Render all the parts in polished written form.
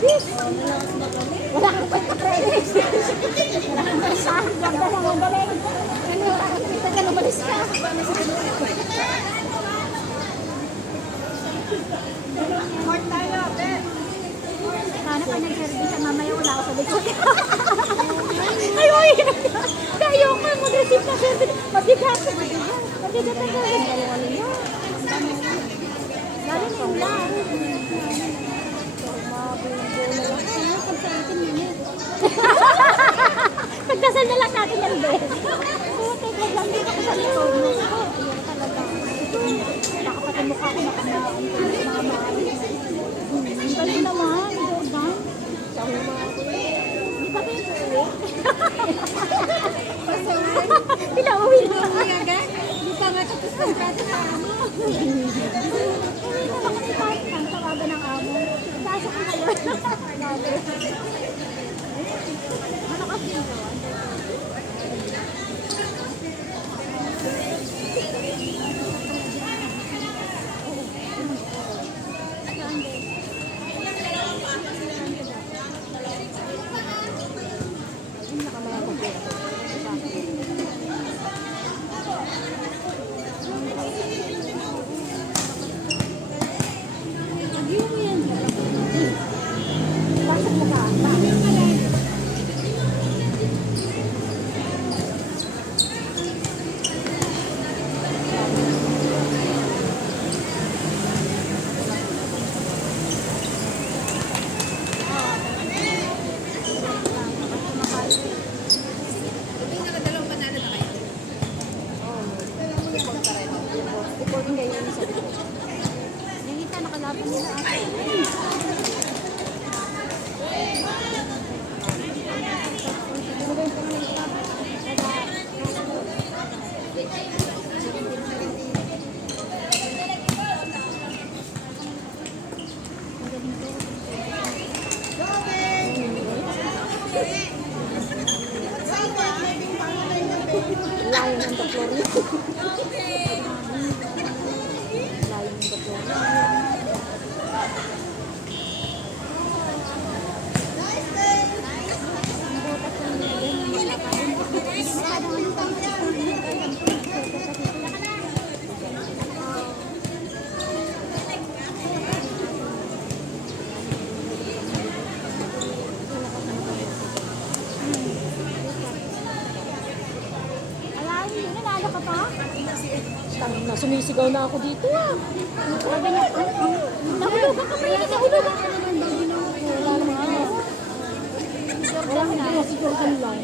labis. Wala kang pagka-credit. Wala kang pagka. Ganda lang ang galing. Ano, nakakita ka, lumalis ka. Court tayo, Ben. Sana pa nag-service ang mamaya wala ako sa likod. Ay, uy! Kaya ko mag-receive na service. Mabigat. Mabigat ang gawin. Galing yung lang. Pagkasal na lang natin yan, Ben. Putik, wag lang dito ko sa likod mo. Ayun talaga. Nakapatid mukha ko na kami. Mga mahal. Ang galing naman, Jordan. Di ba kayo uwi? Pinauwi na. Di pa nga tapos ng prato sa amo. Uwi na lang kami kahit ang tawagan ng amo. Sasok ko kayo. Ano kasi ito? Pasok mo ka. Hindi nakadalawang panalo na kayo. Recording kayo yung isa. Nakita, nakalaban nila. Lying on the floor. Lying on the floor. Nanalo ka pa? Tangin na, sumisigaw na ako dito ah. Sabi niya, nahulugan ka pa yun, nahulugan ka naman. Wala naman. Wala naman, sigurkan lang.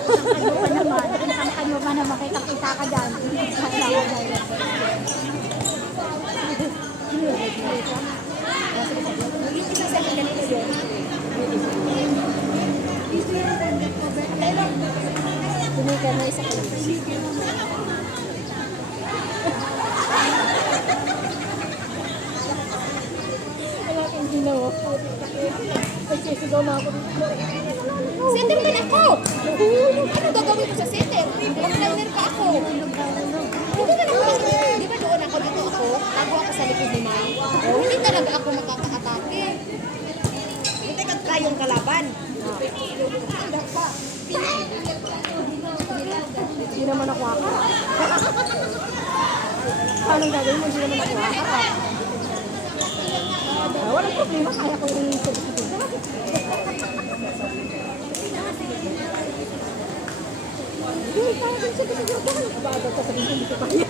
Nakakano ka naman, nakakano ka naman, kita ka dyan. Tumigan na isa ko. Wala kang ginawa po. Nagsisigaw na ako dito. Setter man ako! Ano gagawin ko sa setter? Offliner pa ako. Hindi ka naman di ba doon ako dito ako? Tago ako sa likod ni Mai. Hindi talaga ako makaka-atake. Hindi ka kayong kalaban. Hindi naman ako akar. Paano gagawin mo? Hindi naman ako akar. Walang problema. Kaya ko yung service dito. Hindi, kaya ko yung service dito. Bakit ka sabihin hindi ko kaya?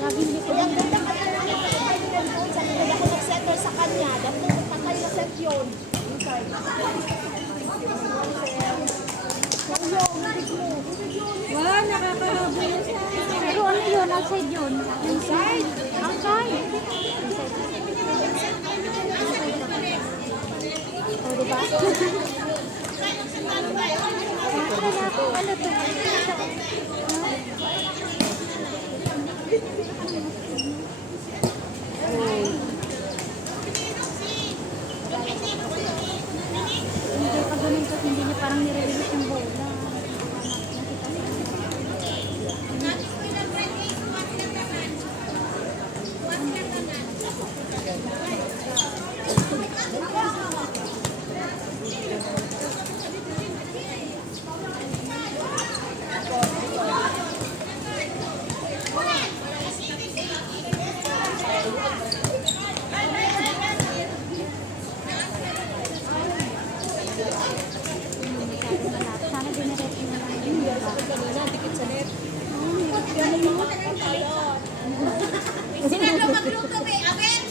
Laging dito. Ang ganda ka na sa kanya ako nag-setter sa kanya. Dapat patay na set yun. Wow, nakakahabol na siya. Pero ano yun? Outside yun. Inside? Outside. O, diba? Wala po, ano to? Hindi pa ganun to, hindi niya parang nire-release yung bola. Sana dinirect mo lang yung bola. Kanina, dikit sa net. Sinalo magluto eh, Abel!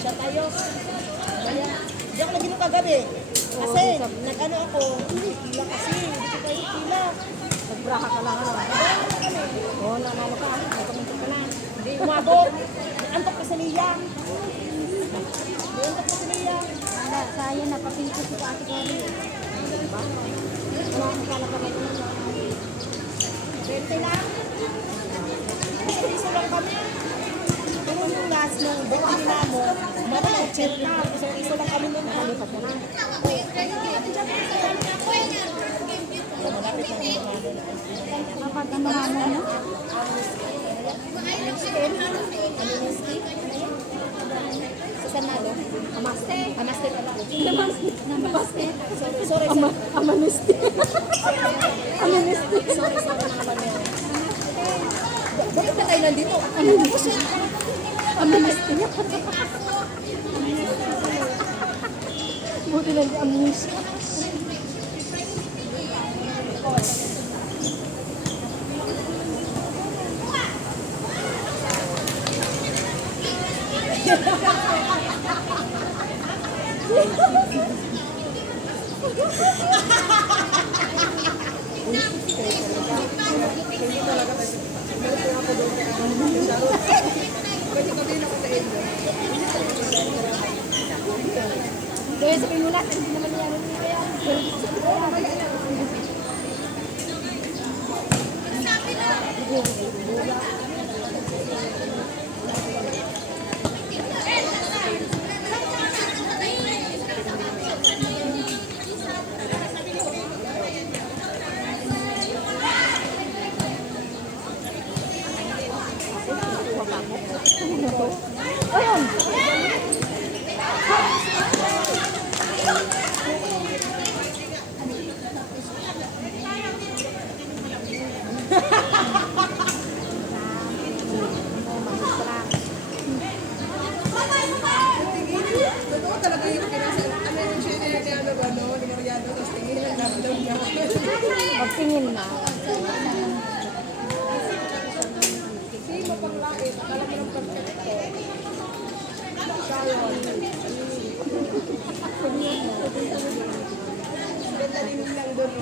Siya tayo. Kaya, di ako nag-inom kagabi. Kasi, nag-ano ako, pila kasi. Hindi tayo pila. Nagbraha ka lang, ano? Oo, nanalo ka. Nagkamuntok ka na. Hindi umabot. Antok ka sa liya. Antok ka sa liya. Wala, sayang na, papito si Ate Cory. Wala akong kalapagay ko na. 20 lang. Isa lang kami. Ano yung last ng buwan nila mo? Mara, 80 na. Isang isa lang kami nun. Nakalipat na lang. Malapit na yung mga Kapag ano nga mo, no? Sanado. Amaste. Amaste pala. Namaste. Sorry, sorry. Amanisti. Amanisti. Sorry, mga banyo. Bakit na tayo nandito? Amanisti niya. Buti lang di amnesia. Kaya sabihin mo natin, hindi naman yan. Ayun. Totoo talaga yung pinasa. Ano yung siya niya ano ba, no? Ni Mariano, tapos tingin lang daw niya. Pagtingin na. Kasi mapanglait, akala mo ng perfecto. Ganda din lang doon.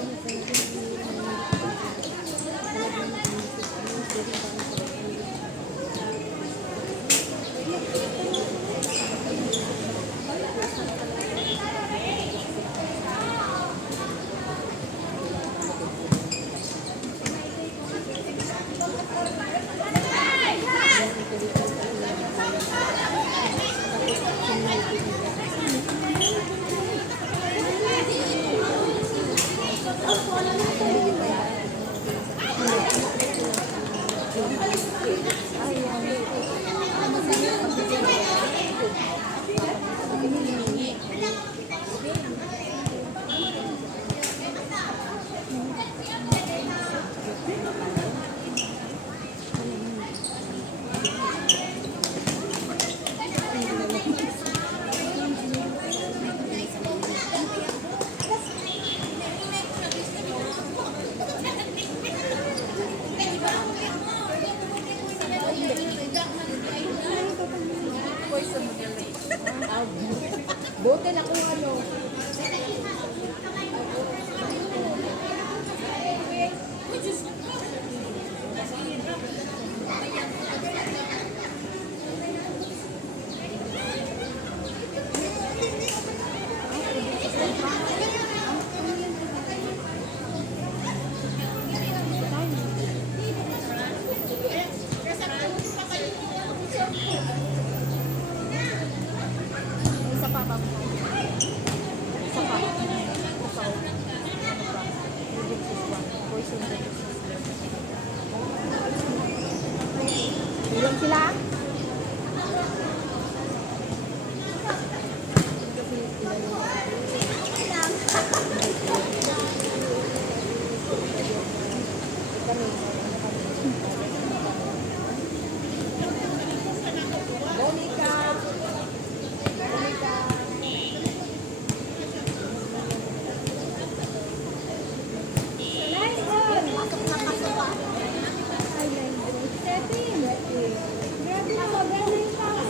kami.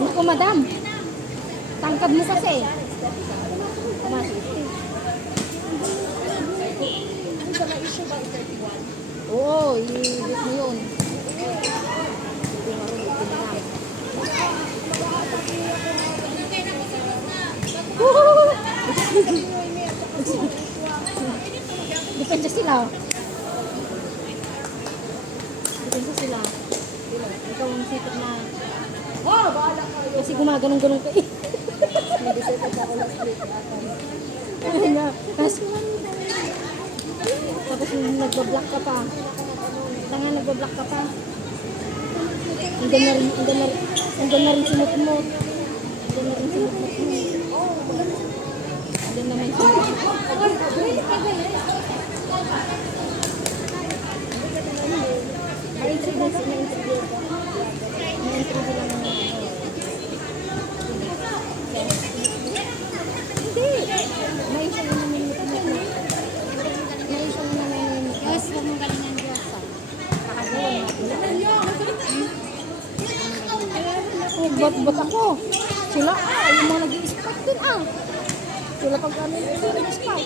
Naku, madam. Tangkad mo kasi. Oo, i-hit mo yun. Depensa sila. Depensa sila. Ikaw ang sikat na. Kasi gumaganong-ganong ka eh. Ayun nga. Tapos nagba-block ka pa. Tanga, nagba-block ka pa. Hanggang na rin simot mo. Hanggang na rin simot mo. Hanggang na rin simot mo. Maitsig na sila. Maitsig sila ng hindi. Maitsig na namin ito. Maitsig na namin ito. Yes, huwag mong galingan Diyos. Bot ako. Sila yung mga nag-i-spot din Sila pag kami nag-i-spot.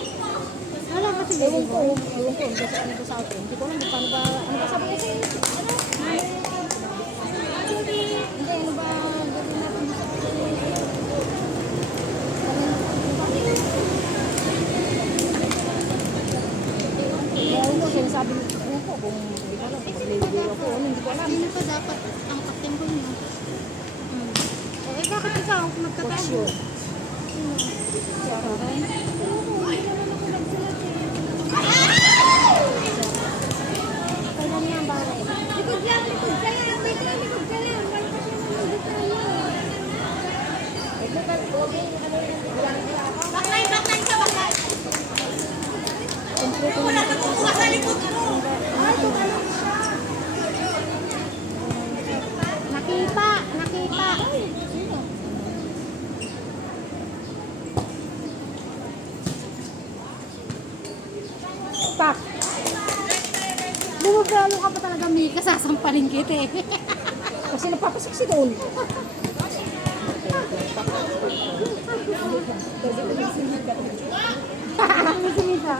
Wala kasi ewan ko. Kasi ano ba sa atin? Hindi ko alam paano ba, ano ba sabi kasi, hindi, ano ba gawin natin sa ewan ko, sinasabi ko kung hindi ko alam, kung magliligo ako, hindi ko alam. Sino pa dapat ang kapten ko niyo? Bakit ikaw magkatago? Likod lang, likod ka lang. Wait lang, likod ka lang. Wala pa siya nalugod tayo. Backline ka, backline. Wala ka kukuha sa likod mo. Ay, tumalong siya. Nakita. Sino? Pak. Bumabalo ka pa talaga, Mika. Sasampalin kita eh. Kasi napapasiksi doon. Si Mika.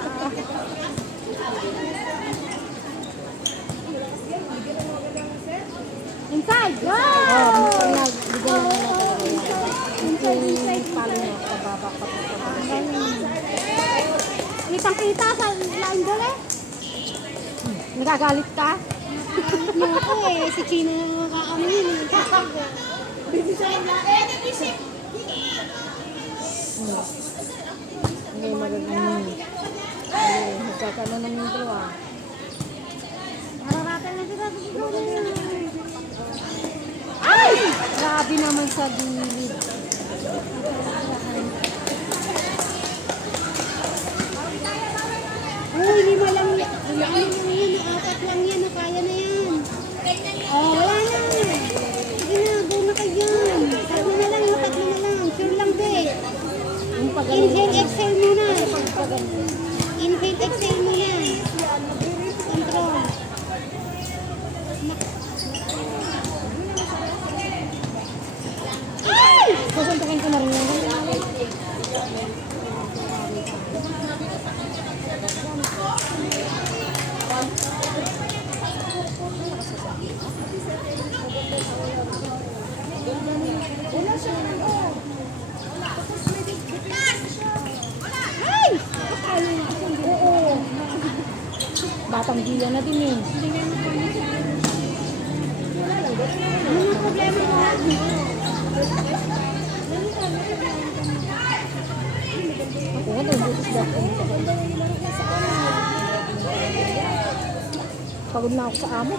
Inside! Go! Kitang-kita sa line dole. Nagagalit ka? Ano ako eh, si Chino na nakakamin. Hindi magagawin. Magkakaroon ng yung dalawa. Nararating na sila. Ay! Grabe naman sa gilid. Uy, 5 lang. Ano lang yan, 4 lang yan. Kaya na yan. Oh, wala na. Sige na, go na kayo. 3 na lang, 3 na lang. Sure lang, be. Yung pagaling. Inhale, exhale muna. Inhale, exhale muna. Control. Ay! Susuntukin ko na rin yan. Oo. Batang gila na din eh. Ano problema mo? Ako nga daw, butis daw ako. Pagod na ako sa amo.